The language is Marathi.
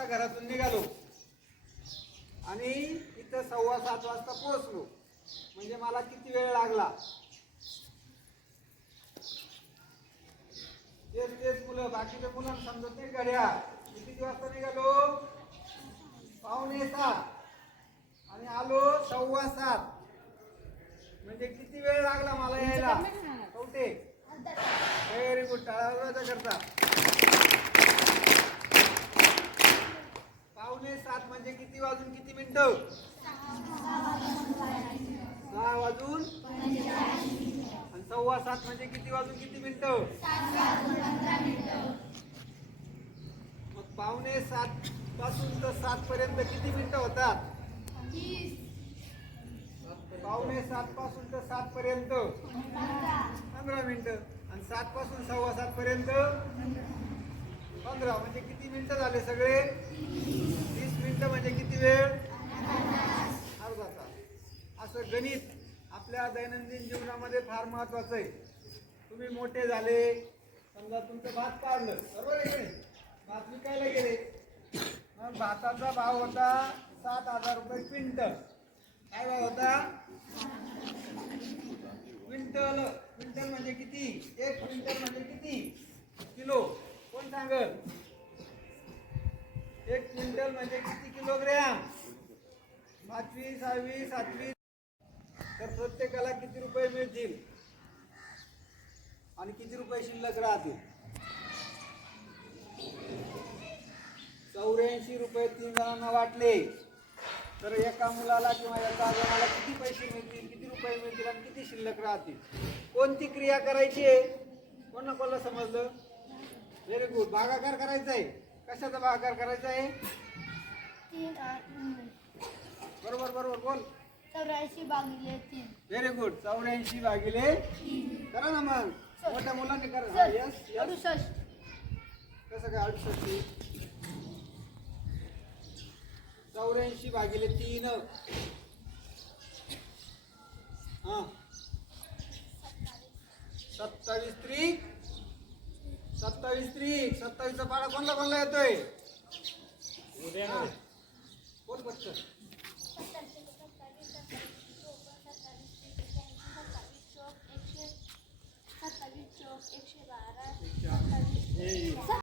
वाजता घरातून निघालो आणि इथं 7:15 वाजता पोहोचलो. म्हणजे मला किती वेळ लागला? तेच मुलं, बाकीच्या मुलांना समजत नाही गड्या. मी किती वाजता निघालो? 6:45 आणि आलो 7:15. म्हणजे किती वेळ लागला मला यायला? Kavathe very good. टाळा करता. 6:45 म्हणजे किती वाजून किती मिनिटं? 6 वाजून आणि 7:15 म्हणजे किती वाजून किती मिनिटं? मग 6:45 पासून तर 7 पर्यंत किती मिनिटं होतात? 6:45 पासून तर 7 पर्यंत 15 मिनिटं. आणि 7 पासून 7:15 पर्यंत 15. म्हणजे किती मिनिटं झाले सगळे? 30 मिनिटं. म्हणजे किती वेळ? अर्धा तास. असं गणित आपल्या दैनंदिन जीवनामध्ये फार महत्वाचं आहे. तुम्ही मोठे झाले, समजा तुमचं भात काढलं, बरोबर आहे की नाही? भात विकायला गेले, मग भाताचा भाव होता 7,000 रुपये क्विंटल. काय भाव होता? क्विंटल. क्विंटल म्हणजे किती? 1 क्विंटल म्हणजे किती किलो? कोण सांगल? 1 क्विंटल म्हणजे किती किलोग्रॅम? 5वी 6वी 7वी. तर प्रत्येकाला किती रुपये मिळतील आणि किती रुपये शिल्लक राहतील? 84 रुपये 3 जणांना वाटले तर एका मुलाला किंवा एका जणाला किती पैसे मिळतील, किती रुपये मिळतील आणि किती शिल्लक राहतील? कोणती क्रिया करायची आहे? कोणाला समजलं? Very good. भागाकार करायचा आहे. कशाचा भागाकार करायचा आहे? बरोबर बरोबर बोल. 84 भागिले 3. Very good. 84 भागिले 3 करा ना मग. मोठ्या मुलांनी करा. Yes yes. 68. कसं काय 68? 84 भागिले 3. हा 27 त्रिक 27 त्रिक 27चा पाडा कोणला येतोय? कोण पटकन? 27 चौक 112.